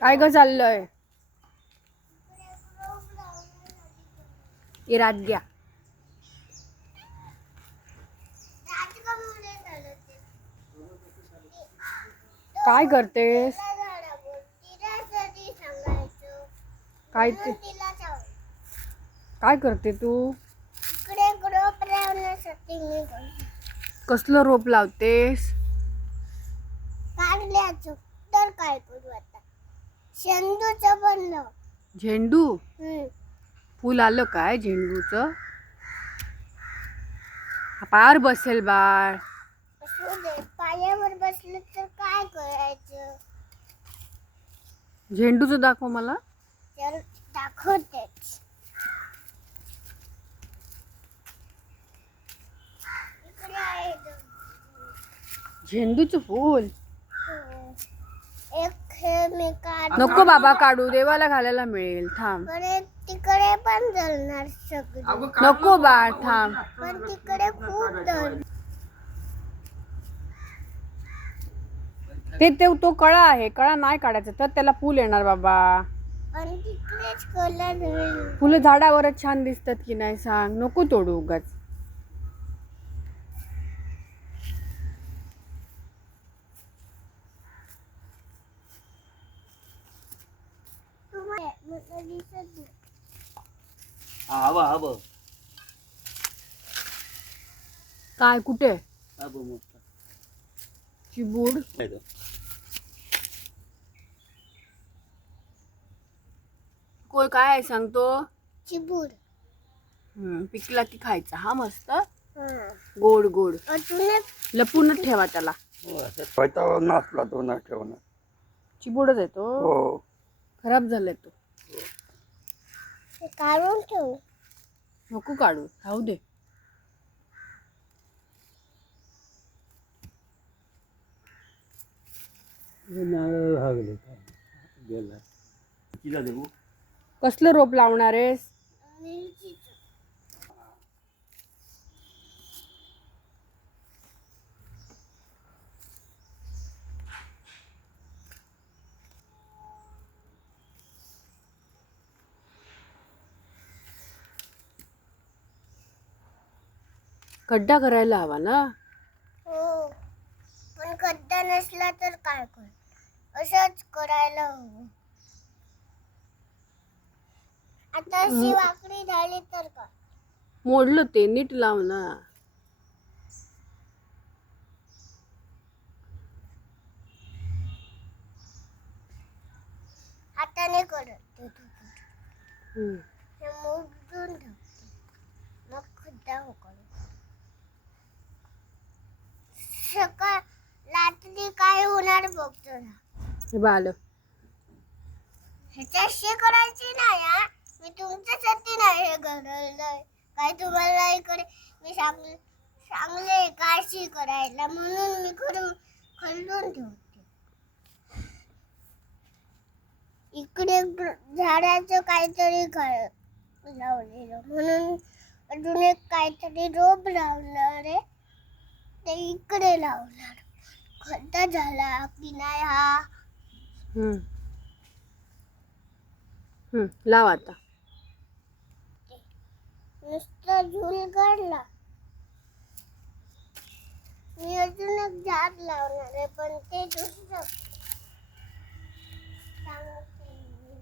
काय ग चाललंय? इरात घ्या काय करतेस? काय ते? काय करते तू? कसलं रोप लावतेस? तर काय करू आता? शेंदूचं बनलं. झेंडू? हम्म. फुल आलं काय झेंडूचं? पार बसेल बाळ. असू दे पायावर बसलं तर काय करायचं? झेंडूचं दाखव मला. तर दाखवतेच. इकडे आहे दोन. झेंडूचं फुल. मी काढ नको बाबा काढू देवाला घालायला मिळेल थांब. तिकडे पण जळणार सगळे. नको बाळ थांब. पण तिकडे खूप जळ ते ते तो कळा आहे कळा नाही काढायचा तर त्याला फुल येणार बाबा. आणि तिकडेच कलर होईल. फुलं झाडावरच छान दिसतात की नाही सांग. नको तोडू उगाच तुम्हाला मला दिसत नाही. हवं हवं काय कुठे? हवं चिबूड. कोण काय आहे सांगतो? चिबूड हम्म, पिकला की खायचा. हा मस्त. हा. गोड गोड. लपूनच ठेवा त्याला. हो, स्वतःवर नाचला तो ना ठेवणार चिबूडच आहे तो. हो. खराब झालाय ते. काढून ठेवू. नको काढू राहू दे. नारळ भागले गेला. किती देऊ कसलं रोप लावणार आहेस? खड्डा करायला हवा ना? हो. पण खड्डा नसला तर काय कर? असंच करायला हवं. आता अशी वाकडी झाली तर का? मोडलं ते नीट लाव ना. हाताने करत. हम्म. हे मोडून ठेवते. मग खड्डा हो होणार बघतो ना. हे बा आलं. ह्याच्याशी करायची नाही हा? मी तुमच्यासाठी नाही हे घडवलंय काय तुम्हाला इकडे मी सांग सांगले काशी करायला म्हणून मी करून खल्लून ठेवते. इकडे झाडाचं काहीतरी काय लावलेलं. म्हणून अजून एक काहीतरी रोप लावणार आहे. ते इकडे लावणार. खड्डा झाला की नाही हा हम्म. हम्म, लाव आता नुसता झूल काढला मी अजून एक झाड लावणार आहे पण ते दुसरं सांगते मी.